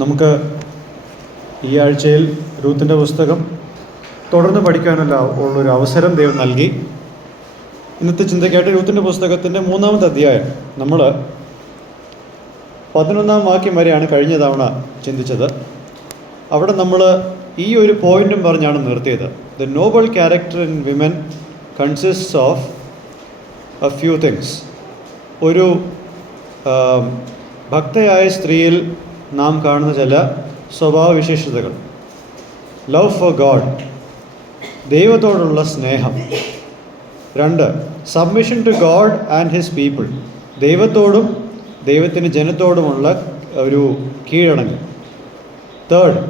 നമുക്ക് ഈ ആഴ്ചയിൽ രൂത്തിൻ്റെ പുസ്തകം തുടർന്ന് പഠിക്കാനുള്ള ഉള്ളൊരു അവസരം ദൈവം നൽകി. ഇന്നത്തെ ചിന്തയ്ക്കായിട്ട് രൂത്തിൻ്റെ പുസ്തകത്തിൻ്റെ 3-ാമത്തെ അധ്യായം നമ്മൾ 11-ാം വാക്യം വരെയാണ് കഴിഞ്ഞ തവണ ചിന്തിച്ചത്. അവിടെ നമ്മൾ ഈ ഒരു പോയിന്റും പറഞ്ഞാണ് നിർത്തിയത്. The Noble character in women consists of A few things. ഒരു ഭക്തയായ സ്ത്രീയിൽ നാം കാണുന്ന ചില സ്വഭാവവിശേഷതകൾ. ലവ് ഫോർ ഗോഡ്, ദൈവത്തോടുള്ള സ്നേഹം. 2, submission to God and his people, ദൈവത്തോടും ദൈവത്തിൻ്റെ ജനത്തോടുമുള്ള ഒരു കീഴടങ്ങൽ. 3,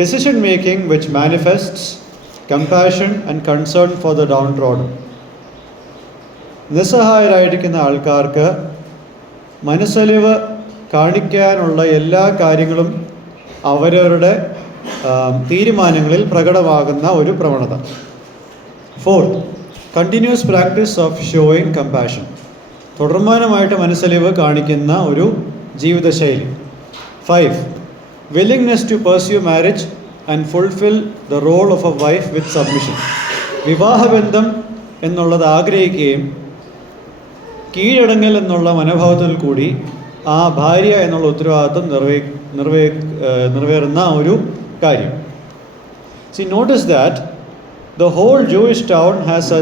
decision making which manifests compassion and concern for the downtrodden. നിസ്സഹായരായിരിക്കുന്ന ആൾക്കാർക്ക് മനസ്സലിവ് കാണിക്കാനുള്ള എല്ലാ കാര്യങ്ങളും അവരവരുടെ തീരുമാനങ്ങളിൽ പ്രകടമാകുന്ന ഒരു പ്രവണത. 4, continuous practice of showing compassion, തുടർമാനമായിട്ട് മനസ്സലിവ് കാണിക്കുന്ന ഒരു ജീവിതശൈലി. 5, willingness to pursue marriage and fulfil the role of a wife with submission, വിവാഹബന്ധം എന്നുള്ളത് ആഗ്രഹിക്കുകയും കീഴടങ്ങൽ എന്നുള്ള മനോഭാവത്തിൽ കൂടി ആ ഭാര്യ എന്നുള്ള ഉത്തരവാദിത്വം നിറവേറുന്ന ഒരു കാര്യം. See notice that the whole Jewish town has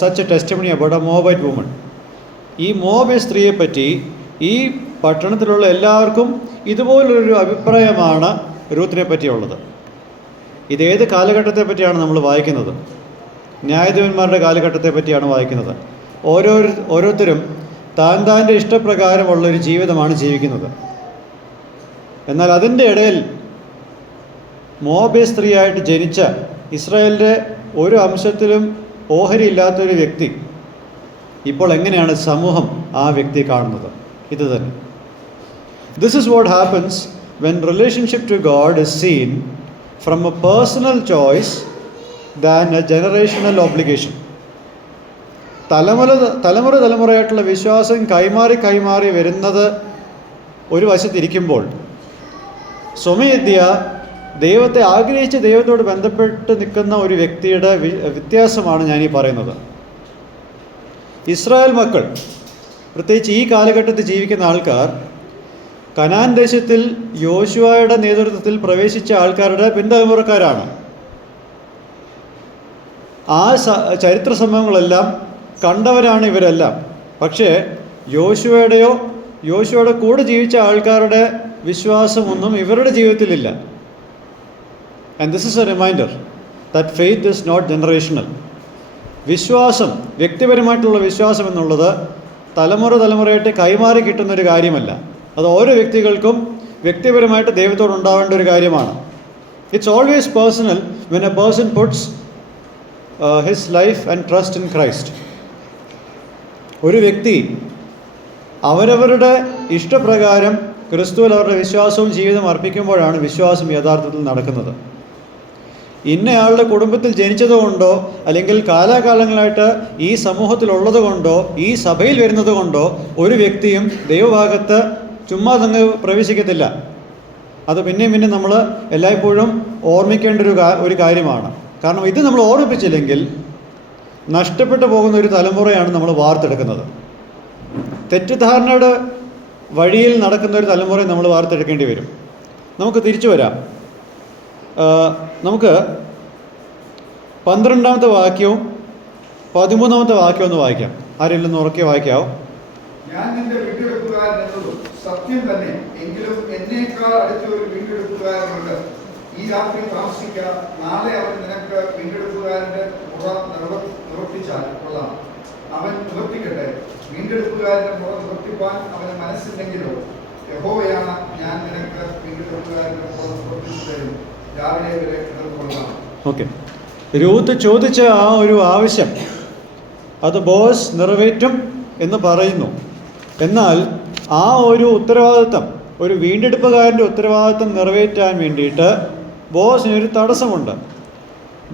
such a testimony about a Moabite woman. ഈ മോബൈറ്റ് സ്ത്രീയെപ്പറ്റി ഈ പട്ടണത്തിലുള്ള എല്ലാവർക്കും ഇതുപോലൊരു അഭിപ്രായമാണ് രൂത്തിനെ പറ്റിയുള്ളത്. ഇതേത് കാലഘട്ടത്തെ പറ്റിയാണ് നമ്മൾ വായിക്കുന്നത്? ന്യായാധിപന്മാരുടെ കാലഘട്ടത്തെ പറ്റിയാണ് വായിക്കുന്നത്. ഓരോരുത്തരും താൻ്റെ ഇഷ്ടപ്രകാരമുള്ളൊരു ജീവിതമാണ് ജീവിക്കുന്നത്. എന്നാൽ അതിൻ്റെ ഇടയിൽ മോബൈറ്റ് സ്ത്രീയായിട്ട് ജനിച്ച ഇസ്രായേലിൻ്റെ ഒരു അംശത്തിലും ഓഹരിയില്ലാത്തൊരു വ്യക്തി ഇപ്പോൾ എങ്ങനെയാണ് സമൂഹം ആ വ്യക്തിയെ കാണുന്നത്? ഇത് തന്നെ. This is what happens when relationship to God is seen from a personal choice than a generational obligation. തലമുറയായിട്ടുള്ള വിശ്വാസം കൈമാറി വരുന്നത് ഒരു വശത്തിരിക്കുമ്പോൾ, സ്വമേധ്യ ദൈവത്തെ ആഗ്രഹിച്ച് ദൈവത്തോട് ബന്ധപ്പെട്ട് നിൽക്കുന്ന ഒരു വ്യക്തിയുടെ വ്യത്യാസമാണ് ഞാനീ പറയുന്നത്. ഇസ്രായേൽ മക്കൾ, പ്രത്യേകിച്ച് ഈ കാലഘട്ടത്തിൽ ജീവിക്കുന്ന ആൾക്കാർ, കനാൻ ദേശത്തിൽ യോശുവയുടെ നേതൃത്വത്തിൽ പ്രവേശിച്ച ആൾക്കാരുടെ പിൻതലമുറക്കാരാണ്. ആ ചരിത്ര സംഭവങ്ങളെല്ലാം കണ്ടവരാണ് ഇവരെല്ലാം. പക്ഷേ യോശുവയുടെ കൂടെ ജീവിച്ച ആൾക്കാരുടെ വിശ്വാസമൊന്നും ഇവരുടെ ജീവിതത്തിലില്ല. And this is a reminder that faith is not generational. വിശ്വാസം, വ്യക്തിപരമായിട്ടുള്ള വിശ്വാസം എന്നുള്ളത് തലമുറയായിട്ട് കൈമാറി കിട്ടുന്നൊരു കാര്യമല്ല. അത് ഓരോ വ്യക്തികൾക്കും വ്യക്തിപരമായിട്ട് ദൈവത്തോട് ഉണ്ടാവേണ്ട ഒരു കാര്യമാണ്. It's always personal when A person puts his life and trust in Christ. ഒരു വ്യക്തി അവരവരുടെ ഇഷ്ടപ്രകാരം ക്രിസ്തുവിൽ അവരുടെ വിശ്വാസവും ജീവിതം അർപ്പിക്കുമ്പോഴാണ് വിശ്വാസം യഥാർത്ഥത്തിൽ നടക്കുന്നത്. ഇന്നയാളുടെ കുടുംബത്തിൽ ജനിച്ചതുകൊണ്ടോ അല്ലെങ്കിൽ കാലാകാലങ്ങളായിട്ട് ഈ സമൂഹത്തിലുള്ളത് കൊണ്ടോ ഈ സഭയിൽ വരുന്നത് കൊണ്ടോ ഒരു വ്യക്തിയും ദൈവഭാഗത്ത് ചുമ്മാ തങ്ങ് പ്രവേശിക്കത്തില്ല. അത് പിന്നെയും നമ്മൾ എല്ലായ്പ്പോഴും ഓർമ്മിക്കേണ്ട ഒരു കാര്യമാണ്. കാരണം ഇത് നമ്മൾ ഓർമ്മിപ്പിച്ചില്ലെങ്കിൽ നഷ്ടപ്പെട്ടു പോകുന്ന ഒരു തലമുറയാണ് നമ്മൾ വാർത്തെടുക്കുന്നത്. തെറ്റിദ്ധാരണയുടെ വഴിയിൽ നടക്കുന്ന ഒരു തലമുറയെ നമ്മൾ വാർത്തെടുക്കേണ്ടി വരും. നമുക്ക് തിരിച്ചു വരാം. നമുക്ക് 12-ാമത്തെ വാക്യവും 13-ാമത്തെ വാക്യവും ഒന്ന് വായിക്കാം. ആരെങ്കിലും ഒന്ന് ഉറക്കെ വായിക്കാവോ? ഞാൻ നിന്റെ വീണ്ടെടുപ്പുകാരൻ എന്നതും സത്യം തന്നെ, എങ്കിലും എന്നേക്കാൾ അടുത്ത ഒരു വീണ്ടെടുപ്പുകാരനുണ്ട്. ഈ രാത്രി താമസിക്ക, നാളെ അവൻ നിനക്ക് വീണ്ടെടുപ്പുകാരന്റെ മുറ നിവർത്തിച്ചാൽ കൊള്ളാം. അവൻ നിവർത്തിക്കട്ടെ. വീണ്ടെടുപ്പുകാരന്റെ മുറ നിവർത്തിപ്പാൻ അവന് മനസ്സില്ലെങ്കിലോ, യഹോവയാണ് ഞാൻ നിനക്ക് വീണ്ടെടുപ്പുകാരന്റെ മുറ നിവർത്തിച്ചു തരും. രാവിലെ വരെ കിടന്നുകൊള്ളാം. ഓക്കെ, രൂത്ത് ചോദിച്ച ആ ഒരു ആവശ്യം അത് ബോസ് നിറവേറ്റും എന്ന് പറയുന്നു. എന്നാൽ ആ ഒരു ഉത്തരവാദിത്തം, ഒരു വീണ്ടെടുപ്പുകാരൻ്റെ ഉത്തരവാദിത്തം നിറവേറ്റാൻ വേണ്ടിയിട്ട് ബോസിനൊരു തടസ്സമുണ്ട്.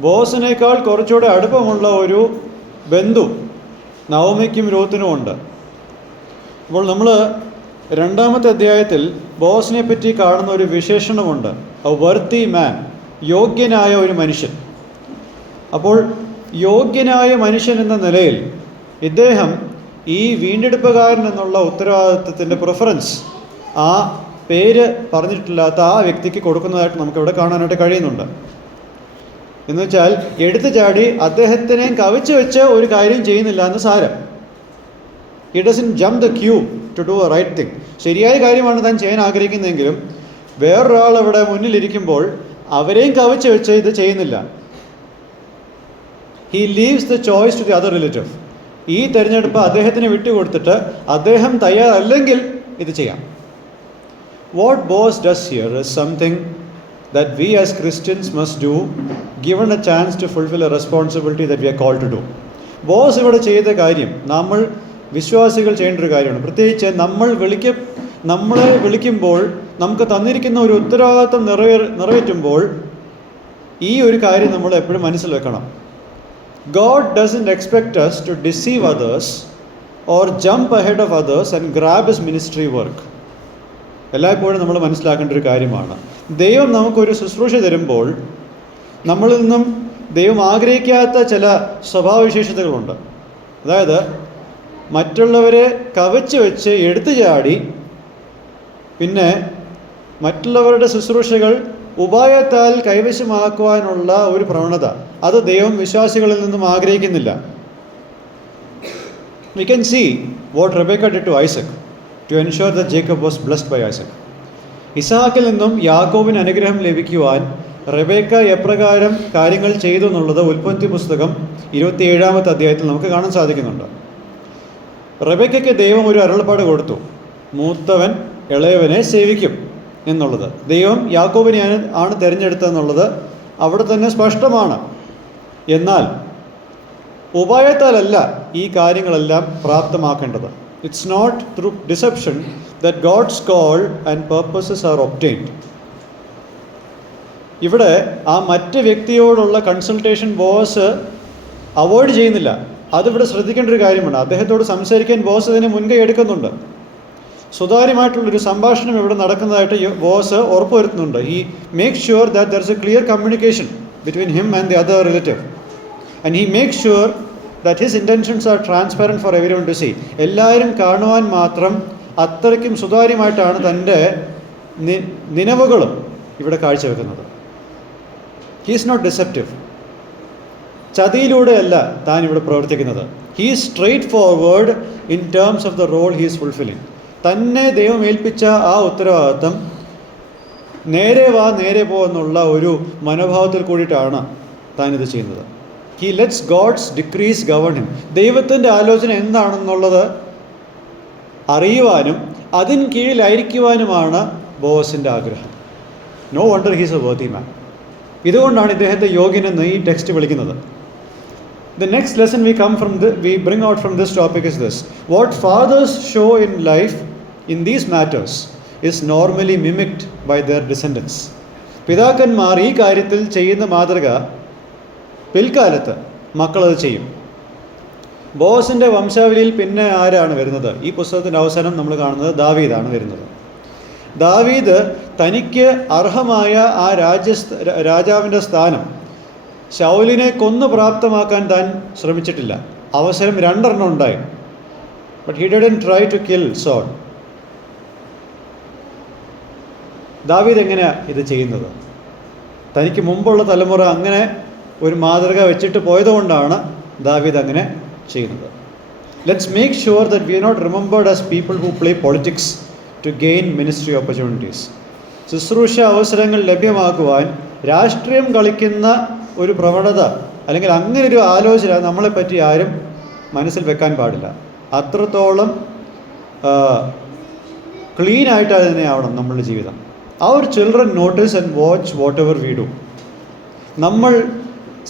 ബോസിനേക്കാൾ കുറച്ചുകൂടെ അടുപ്പമുള്ള ഒരു ബന്ധു നവോമിക്കും രൂത്തിനും ഉണ്ട്. അപ്പോൾ നമ്മൾ 2-ാമത്തെ അധ്യായത്തിൽ ബോസിനെ പറ്റി കാണുന്ന ഒരു വിശേഷണമുണ്ട്, എ വർത്തി മാൻ, യോഗ്യനായ ഒരു മനുഷ്യൻ. അപ്പോൾ യോഗ്യനായ മനുഷ്യൻ എന്ന നിലയിൽ ഇദ്ദേഹം ഈ വീണ്ടെടുപ്പുകാരൻ എന്നുള്ള ഉത്തരവാദിത്വത്തിൻ്റെ പ്രിഫറൻസ് ആ പേര് പറഞ്ഞിട്ടില്ലാത്ത ആ വ്യക്തിക്ക് കൊടുക്കുന്നതായിട്ട് നമുക്കിവിടെ കാണാനായിട്ട് കഴിയുന്നുണ്ട്. എന്ന് വെച്ചാൽ എടുത്തു ചാടി അദ്ദേഹത്തിനെ കവിച്ച് വെച്ച് ഒരു കാര്യം ചെയ്യുന്നില്ല എന്ന് സാരം. He doesn't jump the queue to do a right thing. ശരിയായ കാര്യമാണ് താൻ ചെയ്യാൻ ആഗ്രഹിക്കുന്നതെങ്കിലും വേറൊരാൾ അവിടെ മുന്നിലിരിക്കുമ്പോൾ അവരെയും കവിച്ച് വെച്ച് ഇത് ചെയ്യുന്നില്ല. He leaves the choice to the other relative. ഈ തിരഞ്ഞെടുപ്പ് അദ്ദേഹത്തിന് വിട്ടുകൊടുത്തിട്ട് അദ്ദേഹം തയ്യാറല്ലെങ്കിൽ ഇത് ചെയ്യാം. What Boaz does here is something that we as Christians must do given a chance to fulfill a responsibility that we are called to do. Boss ഇവിടെ ചെയ്ത കാര്യം നമ്മൾ വിശ്വാസികൾ ചെയ്യേണ്ട ഒരു കാര്യമാണ്. പ്രത്യേകിച്ച് നമ്മളെ വിളിക്കുമ്പോൾ നമുക്ക് തന്നിരിക്കുന്ന ഒരു ഉത്തരവാദിത്വം നിറവേറ്റുമ്പോൾ ഈ ഒരു കാര്യം നമ്മൾ എപ്പോഴും മനസ്സിൽ വെക്കണം. God doesn't expect us to deceive others or jump ahead of others and grab his ministry work. എല്ലായ്പ്പോഴും നമ്മൾ മനസ്സിലാക്കേണ്ട ഒരു കാര്യമാണ്. ദൈവം നമുക്കൊരു ശുശ്രൂഷ തരുമ്പോൾ നമ്മളിൽ നിന്നും ദൈവം ആഗ്രഹിക്കാത്ത ചില സ്വഭാവവിശേഷതകളുണ്ട്. അതായത് മറ്റുള്ളവരെ കവച്ച് വെച്ച് എടുത്തു ചാടി പിന്നെ മറ്റുള്ളവരുടെ ശുശ്രൂഷകൾ ഉപായത്താൽ കൈവശമാക്കുവാനുള്ള ഒരു പ്രവണത, അത് ദൈവം വിശ്വാസികളിൽ നിന്നും ആഗ്രഹിക്കുന്നില്ല. We can see what Rebecca did to Isaac to ensure that Jacob was blessed by Isaac. ഇസാക്കിൽ നിന്നും യാക്കോബിന് അനുഗ്രഹം ലഭിക്കുവാൻ റെബേക്ക എപ്രകാരം കാര്യങ്ങൾ ചെയ്തു എന്നുള്ളത് ഉൽപ്പത്തി പുസ്തകം 27-ാമത്തെ അധ്യായത്തിൽ നമുക്ക് കാണാൻ സാധിക്കുന്നുണ്ട്. റെബേക്കയ്ക്ക് ദൈവം ഒരു അരുളപ്പാട് കൊടുത്തു, മൂത്തവൻ ഇളയവനെ സേവിക്കും എന്നുള്ളത്. ദൈവം യാക്കോബിനെ ആണ് തിരഞ്ഞെടുത്തതെന്നുള്ളത് അവിടെ തന്നെ സ്പഷ്ടമാണ്. എന്നാൽ ഉപായത്താലല്ല ഈ കാര്യങ്ങളെല്ലാം പ്രാപ്തമാക്കേണ്ടത്. It's not through deception that God's call and purposes are obtained. ഇവിടെ ആ മറ്റ് വ്യക്തിയോടുള്ള കൺസൾട്ടേഷൻ ബോസ് അവോയ്ഡ് ചെയ്യുന്നില്ല. അതിവിടെ ശ്രദ്ധിക്കേണ്ട ഒരു കാര്യമാണ്. അദ്ദേഹത്തോട് സംസാരിക്കാൻ ബോസ് ഇതിന് മുൻകൈ എടുക്കുന്നുണ്ട്. സുതാര്യമായിട്ടുള്ളൊരു സംഭാഷണം ഇവിടെ നടക്കുന്നതായിട്ട് boss ഉറപ്പുവരുത്തുന്നുണ്ട്. He makes sure that there is a clear communication between him and the other relative. And he makes sure that his intentions are transparent for everyone to see. എല്ലാവരും കാണുവാൻ മാത്രം അത്രയ്ക്കും സുതാര്യമായിട്ടാണ് തൻ്റെ നിലവുകളും ഇവിടെ കാഴ്ചവെക്കുന്നത്. He is not deceptive. ചതിയിലൂടെയല്ല താൻ ഇവിടെ പ്രവർത്തിക്കുന്നത്. He is straightforward in terms of the role he is fulfilling. തന്നെ ദൈവം ഏൽപ്പിച്ച ആ ഉത്തരവാദിത്വം നേരെ വാ നേരെ പോ എന്നുള്ള ഒരു മനോഭാവത്തിൽ കൂടിയിട്ടാണ് താൻ ഇത് ചെയ്യുന്നത്. He lets God's decrees govern him. ദൈവത്തിൻ്റെ ആലോചന എന്താണെന്നുള്ളത് അറിയുവാനും അതിന് കീഴിലായിരിക്കുവാനുമാണ് ബോസിൻ്റെ ആഗ്രഹം. നോ വണ്ടർ ഹീസ് എ വർത്തി മാൻ. ഇതുകൊണ്ടാണ് ഇദ്ദേഹത്തെ യോഗ്യനെന്ന് ഈ ടെക്സ്റ്റ് വിളിക്കുന്നത്. The next lesson we bring out from this topic is this: what fathers show in life in these matters is normally mimicked by their descendants. പിതാക്കന്മാർ ഈ കാര്യത്തിൽ ചെയ്യുന്ന മാതൃക പിൽക്കാലത്ത് മക്കളത് ചെയ്യും. ബോസിൻ്റെ വംശാവലിയിൽ പിന്നെ ആരാണ് വരുന്നത്? ഈ പുസ്തകത്തിൻ്റെ അവസാനം നമ്മൾ കാണുന്നത് ദാവീദാണ് വരുന്നത്. ദാവീദ് തനിക്ക് അർഹമായ ആ രാജാവിൻ്റെ സ്ഥാനം ശൗലിനെ കൊന്നു പ്രാപ്തമാക്കാൻ താൻ ശ്രമിച്ചിട്ടില്ല. അവസരം 2 ഉണ്ടായി. But he didn't try to kill Saul. ദാവീദ് എങ്ങനെയാണ് ഇത് ചെയ്യുന്നത്? തനിക്ക് മുമ്പുള്ള തലമുറ അങ്ങനെ ഒരു മാതൃക വെച്ചിട്ട് പോയതുകൊണ്ടാണ് ദാവീദ് അങ്ങനെ ചെയ്യുന്നത്. Let's make sure that we are not remembered as people who play politics to gain ministry opportunities. ശുശ്രൂഷ അവസരങ്ങൾ ലഭ്യമാക്കുവാൻ രാഷ്ട്രീയം കളിക്കുന്ന ഒരു പ്രവണത അല്ലെങ്കിൽ അങ്ങനെ ഒരു ആലോചന നമ്മളെപ്പറ്റി ആരും മനസ്സിൽ വെക്കാൻ പാടില്ല. അത്രത്തോളം ക്ലീനായിട്ട് തന്നെ ആവണം നമ്മളുടെ ജീവിതം. Our children notice and watch whatever we do. നമ്മൾ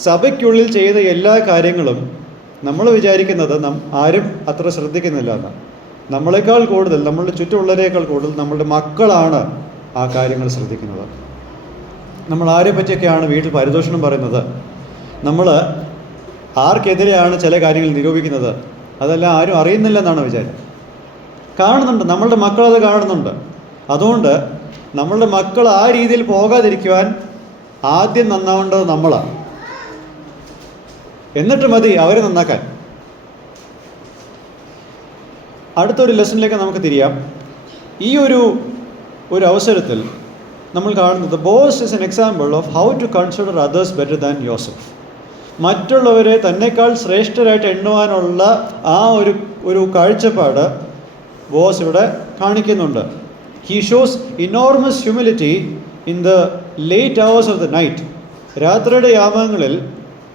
സഭയ്ക്കുള്ളിൽ ചെയ്ത എല്ലാ കാര്യങ്ങളും നമ്മൾ വിചാരിക്കുന്നത് ആരും അത്ര ശ്രദ്ധിക്കുന്നില്ല എന്ന്. നമ്മളെക്കാൾ കൂടുതൽ, നമ്മളുടെ ചുറ്റുമുള്ളവരേക്കാൾ കൂടുതൽ നമ്മളുടെ മക്കളാണ് ആ കാര്യങ്ങൾ ശ്രദ്ധിക്കുന്നത്. നമ്മൾ ആരെ പറ്റിയൊക്കെയാണ് വീട്ടിൽ പരിദോഷണം പറയുന്നത്, നമ്മൾ ആർക്കെതിരെയാണ് ചില കാര്യങ്ങൾ നിരൂപിക്കുന്നത്, അതെല്ലാം ആരും അറിയുന്നില്ല എന്നാണ് വിചാരം. കാണുന്നുണ്ട്, നമ്മളുടെ മക്കളത് കാണുന്നുണ്ട്. അതുകൊണ്ട് നമ്മളുടെ മക്കൾ ആ രീതിയിൽ പോകാതിരിക്കുവാൻ ആദ്യം നന്നാവേണ്ടത് നമ്മളാണ്. എന്നിട്ട് മതി അവരെ നന്നാക്കാൻ. അടുത്തൊരു ലെസണിലേക്ക് നമുക്ക് തിരിയാം. ഈ ഒരു അവസരത്തിൽ നമ്മൾ കാണുന്നത് Boaz is an example of how to consider others better than Yosef. മറ്റുള്ളവരെ തന്നെക്കാൾ ശ്രേഷ്ഠരായിട്ട് എണ്ണുവാനുള്ള ആ ഒരു കാഴ്ചപ്പാട് ബോസ് ഇവിടെ കാണിക്കുന്നുണ്ട്. He shows enormous humility in the late hours of the night. രാത്രിയുടെ യാമങ്ങളിൽ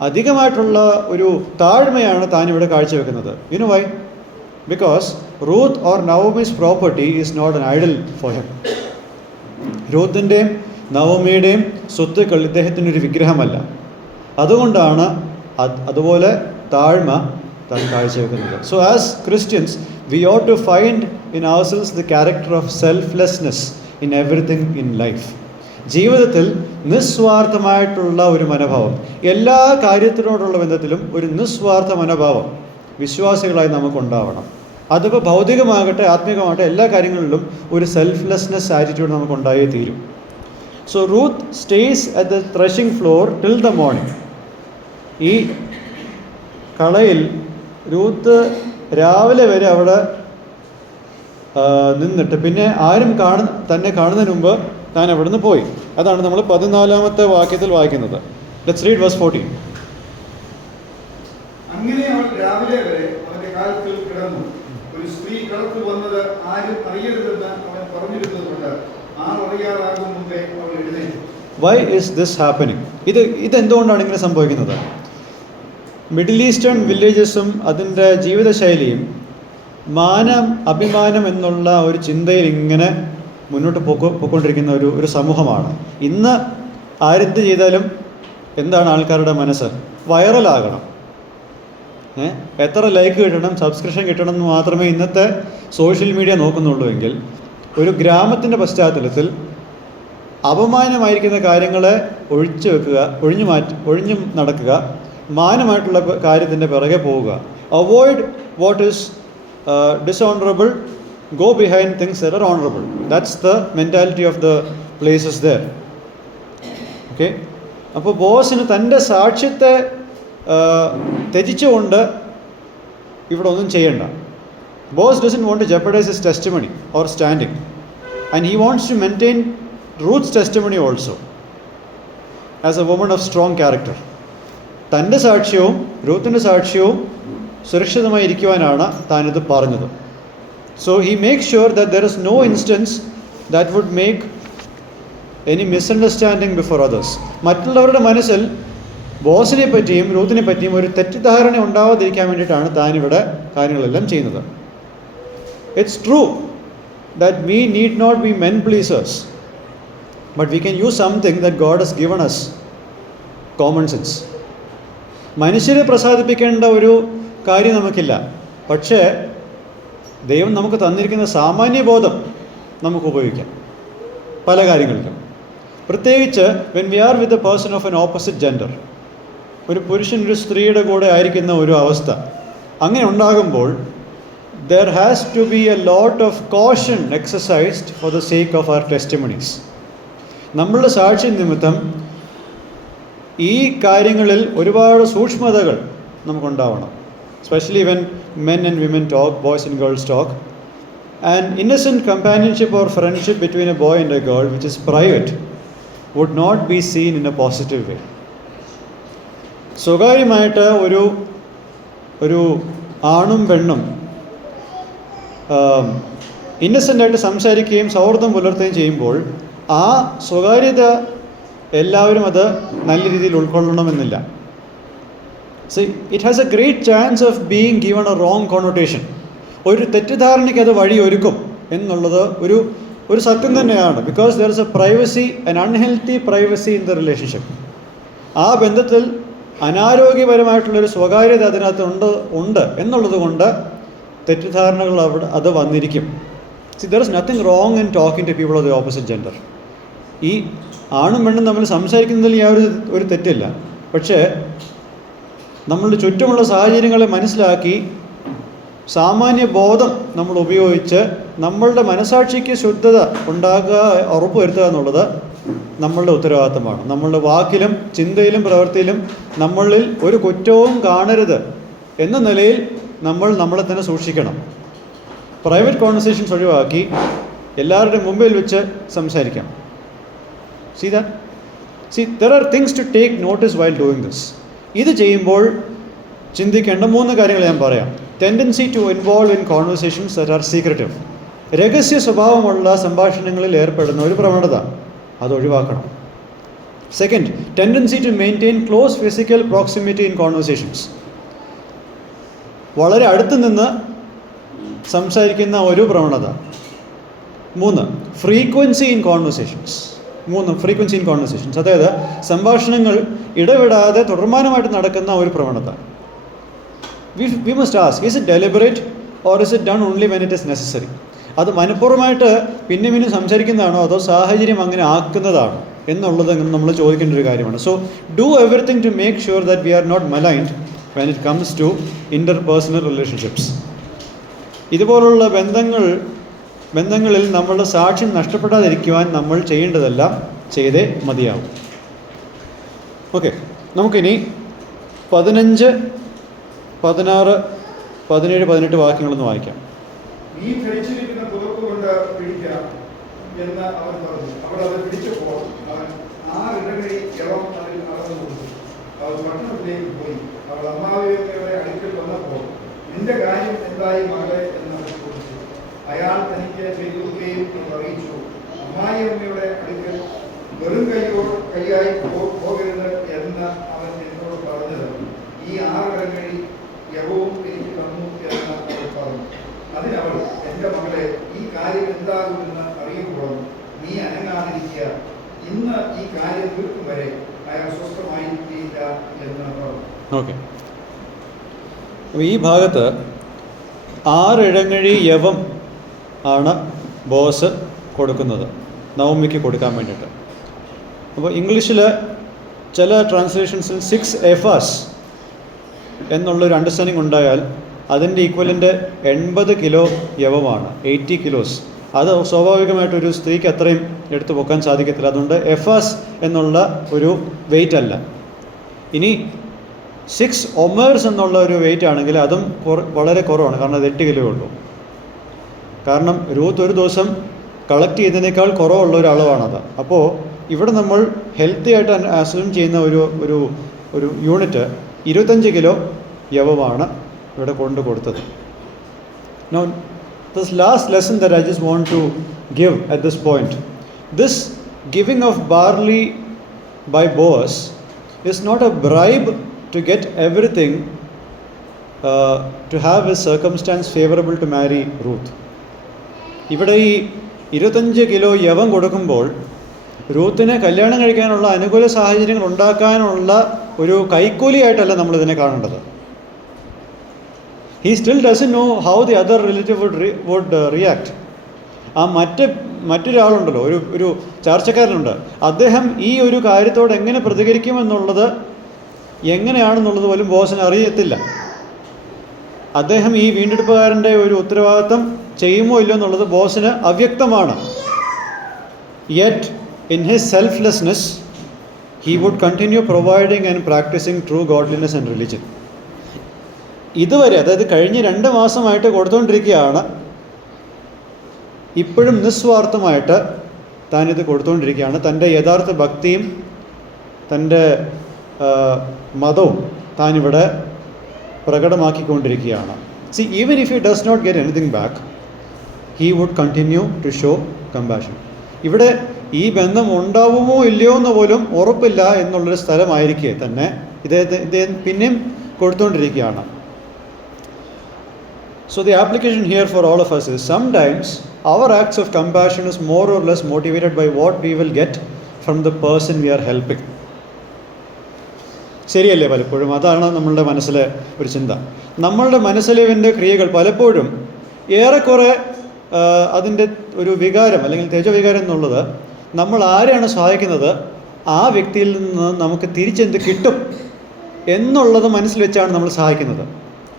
അധികമായിട്ടുള്ള ഒരു താഴ്മയാണ് താൻ ഇവിടെ കാഴ്ചവെക്കുന്നത്. You know why? Because Ruth or Naomi's property is not an idol for him. രൂത്തിൻ്റെയും നവോമിയുടെയും സ്വത്തുക്കൾ ഇദ്ദേഹത്തിനൊരു വിഗ്രഹമല്ല. അതുകൊണ്ടാണ് അതുപോലെ താഴ്മ താൻ കാഴ്ചവെക്കുന്നത്. So as Christians we ought to find in ourselves the character of selflessness in everything in life. ജീവിതത്തിൽ നിസ്വാർത്ഥമായിട്ടുള്ള ഒരു മനോഭാവം, എല്ലാ കാര്യത്തിനോടുള്ള ബന്ധത്തിലും ഒരു നിസ്വാർത്ഥ മനോഭാവം വിശ്വാസികളായി നമുക്കുണ്ടാവണം. അതിപ്പോൾ ഭൗതികമാകട്ടെ ആത്മീകമാകട്ടെ എല്ലാ കാര്യങ്ങളിലും ഒരു സെൽഫ്ലെസ്നെസ് ആറ്റിറ്റ്യൂഡ് നമുക്കുണ്ടായേ തീരും. So Ruth stays at the threshing floor till the morning. ഈ കളയിൽ രൂത്ത് രാവിലെ വരെ അവിടെ നിന്നിട്ട് പിന്നെ ആരും തന്നെ കാണുന്നതിന് മുമ്പ് താൻ അവിടെ നിന്ന് പോയി. അതാണ് നമ്മൾ 14-ാമത്തെ വാക്യത്തിൽ വായിക്കുന്നത്. Let's read verse 14. അങ്ങനെ അവൾ രാവിലെ വരെ അവന്റെ കാലത്തിൽ കിടന്നു. ഒരു സ്ത്രീ കടത്തു വന്നത് ആരും അറിയരുതെന്ന് അവൻ പറഞ്ഞിരുന്നതുകൊണ്ട് അറിയാറാകും മുമ്പേ അവൾ എഴുന്നേറ്റു. Why is this happening? ഇതെന്തുകൊണ്ടാണ് ഇങ്ങനെ സംഭവിക്കുന്നത്? മിഡിൽ ഈസ്റ്റേൺ വില്ലേജസും അതിൻ്റെ ജീവിതശൈലിയും അഭിമാനം എന്നുള്ള ഒരു ചിന്തയിൽ ഇങ്ങനെ മുന്നോട്ട് പോയിക്കൊണ്ടിരിക്കുന്ന ഒരു സമൂഹമാണ്. ഇന്ന് ആരെന്ത് ചെയ്താലും എന്താണ് ആൾക്കാരുടെ മനസ്സ്? വൈറലാകണം, എത്ര ലൈക്ക് കിട്ടണം, സബ്സ്ക്രിപ്ഷൻ കിട്ടണം എന്ന് മാത്രമേ ഇന്നത്തെ സോഷ്യൽ മീഡിയ നോക്കുന്നുള്ളൂ. എങ്കിൽ ഒരു ഗ്രാമത്തിൻ്റെ പശ്ചാത്തലത്തിൽ അപമാനമായിരിക്കുന്ന കാര്യങ്ങളെ ഒഴിഞ്ഞു നടക്കുക, മാനമായിട്ടുള്ള കാര്യത്തിൻ്റെ പിറകെ പോവുക. Avoid what is dishonourable, go behind things that are honorable. That's the mentality of the places there. Okay? അപ്പോൾ ബോസിന് തൻ്റെ സാക്ഷ്യത്തെ ത്യജിച്ചുകൊണ്ട് ഇവിടെ ഒന്നും ചെയ്യണ്ട. Boss doesn't want to jeopardize his testimony or standing, and he wants to maintain Ruth's testimony also as a woman of strong character. തൻ്റെ സാക്ഷ്യവും രൂത്തിൻ്റെ സാക്ഷ്യവും സുരക്ഷിതമായി ഇരിക്കുവാനാണ് താനിത് പറഞ്ഞത്. So he makes sure that there is no instance that would make any misunderstanding before others. മറ്റുള്ളവരുടെ മനസ്സിൽ ബോസിനെ പറ്റിയും രൂത്തിനെ പറ്റിയും ഒരു തെറ്റിദ്ധാരണ ഉണ്ടാവാതിരിക്കാൻ വേണ്ടിയിട്ടാണ് താനിവിടെ കാര്യങ്ങളെല്ലാം ചെയ്യുന്നത്. It's true that we need not be men pleasers, but we can use something that God has given us, common sense. മനുഷ്യരെ പ്രസാദിപ്പിക്കേണ്ട ഒരു കാര്യം നമുക്കില്ല, പക്ഷേ ദൈവം നമുക്ക് തന്നിരിക്കുന്ന സാമാന്യബോധം നമുക്ക് ഉപയോഗിക്കാം പല കാര്യങ്ങൾക്കും. പ്രത്യേകിച്ച് when we are with a person of an opposite gender, ഒരു പുരുഷൻ ഒരു സ്ത്രീയുടെ കൂടെ ആയിരിക്കുന്ന ഒരു അവസ്ഥ, അങ്ങനെ ഉണ്ടാകുമ്പോൾ there has to be a lot of caution exercised for the sake of our testimonies. നമ്മളുടെ സാക്ഷി നിമിത്തം ഈ കാര്യങ്ങളിൽ ഒരുപാട് സൂക്ഷ്മതകൾ നമുക്കുണ്ടാവണം. Especially when men and women talk, boys and girls talk. An innocent companionship or friendship between a boy and a girl, which is private, would not be seen in a positive way. സ്വകാര്യമായിട്ട് ഒരു ആണും പെണ്ണും ഇന്നസെൻ്റായിട്ട് സംസാരിക്കുകയും സൗഹൃദം പുലർത്തുകയും ചെയ്യുമ്പോൾ ആ സ്വകാര്യത എല്ലാവരും അത് നല്ല രീതിയിൽ ഉൾക്കൊള്ളണമെന്നില്ല. See, it has a great chance of being given a wrong connotation. ഒരു തെറ്റിദ്ധാരണയ്ക്ക് അത് വഴിയൊരുക്കും എന്നുള്ളത് ഒരു സത്യം തന്നെയാണ്. Because there is a privacy, an unhealthy privacy in the relationship. ആ ബന്ധത്തിൽ അനാരോഗ്യപരമായിട്ടുള്ളൊരു സ്വകാര്യത അതിനകത്ത് ഉണ്ട് എന്നുള്ളത് കൊണ്ട് തെറ്റിദ്ധാരണകൾ അത് വന്നിരിക്കും. See, there is nothing wrong in talking to people of the opposite gender. ഈ ആണും പെണ്ണും തമ്മിൽ സംസാരിക്കുന്നതിൽ ഒരു തെറ്റില്ല. പക്ഷേ നമ്മളുടെ ചുറ്റുമുള്ള സാഹചര്യങ്ങളെ മനസ്സിലാക്കി സാമാന്യ ബോധം നമ്മൾ ഉപയോഗിച്ച് നമ്മളുടെ മനസാക്ഷിക്ക് ശുദ്ധത ഉണ്ടാക്കുക, ഉറപ്പുവരുത്തുക എന്നുള്ളത് നമ്മളുടെ ഉത്തരവാദിത്തമാണ്. നമ്മളുടെ വാക്കിലും ചിന്തയിലും പ്രവൃത്തിയിലും നമ്മളിൽ ഒരു കുറ്റവും കാണരുത് എന്ന നിലയിൽ നമ്മൾ നമ്മളെ തന്നെ സൂക്ഷിക്കണം. പ്രൈവറ്റ് കോൺവെർസേഷൻസ് ഒഴിവാക്കി എല്ലാവരുടെയും മുമ്പിൽ വെച്ച് സംസാരിക്കാം. there are things to take notice while doing this. ഇത് ചെയ്യുമ്പോൾ ചിന്തിക്കേണ്ട 3 കാര്യങ്ങൾ ഞാൻ പറയാം. Tendency to involve in conversations that are secretive. രഹസ്യ സ്വഭാവമുള്ള സംഭാഷണങ്ങളിൽ ഏർപ്പെടുന്ന ഒരു പ്രവണത, അത് ഒഴിവാക്കണം. Second, tendency to maintain close physical proximity in conversations. വളരെ അടുത്ത് നിന്ന് സംസാരിക്കുന്ന ഒരു പ്രവണത. 3, ഫ്രീക്വൻസി ഇൻ കോൺവെർസേഷൻസ്. അതായത് സംഭാഷണങ്ങൾ ഇടവിടാതെ തുടർമാനമായിട്ട് നടക്കുന്ന ഒരു പ്രവണത. We must ask, is it deliberate or is it done only when it is necessary? അത് മനഃപൂർവ്വമായിട്ട് പിന്നെ സംസാരിക്കുന്നതാണോ അതോ സാഹചര്യം അങ്ങനെ ആക്കുന്നതാണോ എന്നുള്ളത് നമ്മൾ ചോദിക്കേണ്ട ഒരു കാര്യമാണ്. So do everything to make sure that we are not maligned when it comes to interpersonal relationships. ഇതുപോലുള്ള ബന്ധങ്ങളിൽ നമ്മളുടെ സാക്ഷ്യം നഷ്ടപ്പെടാതിരിക്കുവാൻ നമ്മൾ ചെയ്യേണ്ടതെല്ലാം ചെയ്തേ മതിയാവും. ഓക്കെ, നമുക്കിനി 15, 16, 17, 18 വാക്യങ്ങളൊന്ന് വായിക്കാം. നീ ധരിച്ചിരിക്കുന്ന പുതപ്പ് കൊണ്ട് പിടിക്കാം എന്ന് അവൻ പറഞ്ഞു. അവൾ പിടിച്ചപ്പോൾ അവൻ 6 ഇടങ്ങഴി ജലം അതിൽ അളന്നു കൊടുത്തു. അവൾ പട്ടണത്തിലേക്ക് പോയി. അവൾ അമ്മാവിയുടെ അടുക്കൽ വന്നപ്പോൾ, നിന്റെ കാര്യം എന്തായി മകളെ എന്ന് അവൻ ചോദിച്ചു. അയാൾ തനിക്ക് ചെയ്തൊക്കെയും അറിയിച്ചു. അമ്മായിയമ്മയുടെ അടുക്കൽ വെറും കൈയായി പോകരുത് എന്ന് അവൻ എന്നോട് പറഞ്ഞത് ഈ 6 ഇടങ്ങഴി യഹോവ എനിക്ക് തന്നു എന്ന് അവൾ പറഞ്ഞു. അതിനവൾ, എൻ്റെ മകളെ, ഈ കാര്യം എന്താകുമെന്ന് അറിയുമ്പോൾ നീ അനങ്ങാതിരിക്കുക. ഇന്ന് ഈ കാര്യം തീർക്കും വരെ അയാൾ സ്വസ്ഥമായിരിക്കില്ല എന്ന് പറഞ്ഞു. ഓക്കെ, അപ്പോൾ ഈ ഭാഗത്ത് 6 ഇടങ്ങഴി യവം ആണ് ബോസ് കൊടുക്കുന്നത് നവമിക്ക് കൊടുക്കാൻ വേണ്ടിയിട്ട്. അപ്പോൾ ഇംഗ്ലീഷിൽ ചില ട്രാൻസ്ലേഷൻസിൽ 6 എഫാസ് എന്നുള്ളൊരു അണ്ടർസ്റ്റാൻഡിങ് ഉണ്ടായാൽ അതിൻ്റെ ഈക്വലൻ്റ് 80 കിലോ യവമാണ്, 80 കിലോസ്. അത് സ്വാഭാവികമായിട്ടൊരു സ്ത്രീക്ക് അത്രയും എടുത്തു പൊക്കാൻ സാധിക്കത്തില്ല. അതുകൊണ്ട് എഫാസ് എന്നുള്ള ഒരു വെയിറ്റ് അല്ല. ഇനി 6 ഒമേഴ്സ് എന്നുള്ള ഒരു വെയിറ്റ് ആണെങ്കിൽ അതും വളരെ കുറവാണ്, കാരണം അത് 8 കിലോ ഉള്ളൂ. കാരണം രൂത്ത് ഒരു ദിവസം കളക്ട് ചെയ്തതിനേക്കാൾ കുറവുള്ള ഒരു അളവാണത്. അപ്പോൾ ഇവിടെ നമ്മൾ ഹെൽത്തി ആയിട്ട് അസ്യൂം ചെയ്യുന്ന ഒരു യൂണിറ്റ് 25 കിലോ യവമാണ് ഇവിടെ കൊടുത്തത്. Now, this last lesson that I just want to give at this point, this giving of barley by Boaz is not a bribe to get everything to have his circumstance favorable to marry Ruth. ഇവിടെ ഈ 25 kilo യവം കൊടുക്കുമ്പോൾ രൂത്തിനെ കല്യാണം കഴിക്കാനുള്ള അനുകൂല സാഹചര്യങ്ങൾ ഉണ്ടാക്കാനുള്ള ഒരു കൈക്കൂലിയായിട്ടല്ല നമ്മളിതിനെ കാണേണ്ടത്. He still doesn't know how the other relative would react. ആ മറ്റൊരാളുണ്ടല്ലോ, ഒരു ചർച്ചക്കാരനുണ്ട്, അദ്ദേഹം ഈ ഒരു കാര്യത്തോട് എങ്ങനെ പ്രതികരിക്കുമെന്നുള്ളത് എങ്ങനെയാണെന്നുള്ളത് പോലും ബോസിന് അറിയത്തില്ല. അദ്ദേഹം ഈ വീണ്ടെടുപ്പുകാരൻ്റെ ഒരു ഉത്തരവാദിത്തം ചെയ്യുമോ ഇല്ലയോ എന്നുള്ളത് ബോസിന് അവ്യക്തമാണ്. Yet in his selflessness he would continue providing and practicing true godliness and religion. ഇതുവരെ, അതായത് കഴിഞ്ഞ 2 മാസമായിട്ട് കൊടുത്തുകൊണ്ടിരിക്കുകയാണ്. ഇപ്പോഴും നിസ്വാർത്ഥമായിട്ട് താനിത് കൊടുത്തുകൊണ്ടിരിക്കുകയാണ്. തൻ്റെ യഥാർത്ഥ ഭക്തിയും തൻ്റെ മതവും താനിവിടെ പ്രകടമാക്കിക്കൊണ്ടിരിക്കുകയാണ്. See, even if he does not get anything back, he would continue to show compassion. ഇവിടെ ഈ ബന്ധം ഉണ്ടാവുമോ ഇല്ലയോ എന്ന് പോലും ഉറപ്പില്ല എന്നുള്ളൊരു സ്ഥലമായിരിക്കെ തന്നെ ഇദ്ദേഹം പിന്നെയും കൊടുത്തുകൊണ്ടിരിക്കുകയാണ്. So the application here for all of us is, sometimes our acts of compassion is more or less motivated by what we will get from the person we are helping. ശരിയല്ലേ? പലപ്പോഴും അതാണ് നമ്മളുടെ മനസ്സിലെ ഒരു ചിന്ത. നമ്മളുടെ മനസ്സിലെ ക്രിയകൾ പലപ്പോഴും ഏറെക്കുറെ അതിൻ്റെ ഒരു വികാരം അല്ലെങ്കിൽ തേജവികാരം എന്നുള്ളത് നമ്മൾ ആരെയാണ് സഹായിക്കുന്നത് ആ വ്യക്തിയിൽ നിന്ന് നമുക്ക് തിരിച്ചെന്ത് കിട്ടും എന്നുള്ളത് മനസ്സിൽ വെച്ചാണ് നമ്മൾ സഹായിക്കുന്നത്.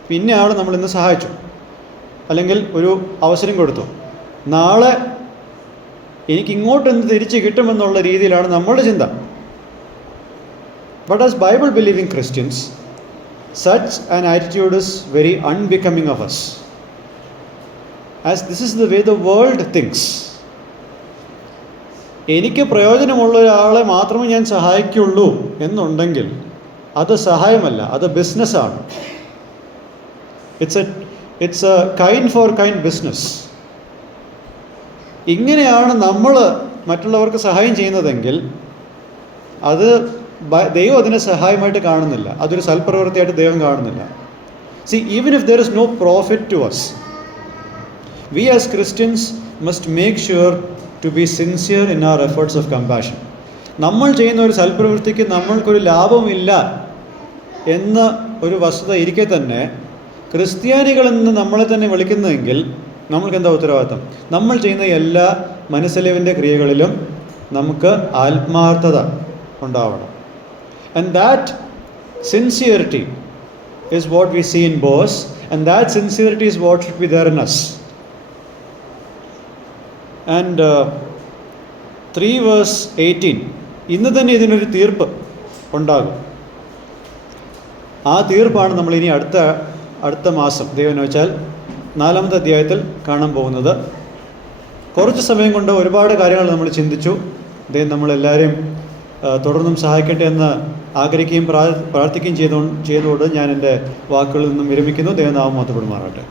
പിന്നെ ആൾ നമ്മളിന്ന് സഹായിച്ചു, അല്ലെങ്കിൽ ഒരു അവസരം കൊടുത്തു. നാളെ എനിക്കിങ്ങോട്ടെന്ത് തിരിച്ച് കിട്ടുമെന്നുള്ള രീതിയിലാണ് നമ്മളുടെ ചിന്ത. But as Bible believing Christians, such an attitude is very unbecoming of us, as this is the way the world thinks. എനിക്ക് പ്രയോജനമുള്ള ഒരാളെ മാത്രമേ ഞാൻ സഹായിക്കുള്ളൂ എന്നുണ്ടെങ്കിൽ അത് സഹായമല്ല, അത് ബിസിനസ്സാണ്. It's a kind for kind business. ഇങ്ങനെയാണ് നമ്മൾ മറ്റുള്ളവർക്ക് സഹായം ചെയ്യുന്നതെങ്കിൽ അത് ദൈവം അതിനെ സഹായമായിട്ട് കാണുന്നില്ല, അതൊരു സൽപ്രവൃത്തിയായിട്ട് ദൈവം കാണുന്നില്ല. See, even if there is no profit to us, we as Christians must make sure to be sincere in our efforts of compassion. നമ്മൾ ചെയ്യുന്ന ഒരു സൽപ്രവൃത്തിക്ക് നമ്മൾക്കൊരു ലാഭമില്ല എന്ന ഒരു വസ്തുത ഇരിക്കെ തന്നെ ക്രിസ്ത്യാനികളെന്ന് നമ്മളെ തന്നെ വിളിക്കുന്നതെങ്കിൽ നമ്മൾക്ക് എന്താ ഉത്തരവാദിത്തം? നമ്മൾ ചെയ്യുന്ന എല്ലാ മനസ്സലിവിൻ്റെ ക്രിയകളിലും നമുക്ക് ആത്മാർത്ഥത ഉണ്ടാവണം. And that sincerity is what we see in Boaz, and that sincerity is what should be there in us. And 3 verse 18, ഇന്ന് തന്നെ ഇതിനൊരു തീർപ്പ് ഉണ്ടാകും. ആ തീർപ്പാണ് നമ്മൾ ഇനി അടുത്ത മാസം ദൈവം വെച്ചാൽ 4-ാമത്തെ അധ്യായത്തിൽ കാണാൻ പോകുന്നത്. കുറച്ച് സമയം കൊണ്ട് ഒരുപാട് കാര്യങ്ങൾ നമ്മൾ ചിന്തിച്ചു. ദൈവം നമ്മളെല്ലാവരെയും തുടർന്നും സഹായിക്കട്ടെ എന്ന് ആഗ്രഹിക്കുകയും പ്രാർത്ഥിക്കുകയും ചെയ്തുകൊണ്ട് ഞാൻ എൻ്റെ വാക്കുകളിൽ നിന്നും വിരമിക്കുന്നു. ദൈവനാമം മഹത്വപ്പെടുമാറാകട്ടെ.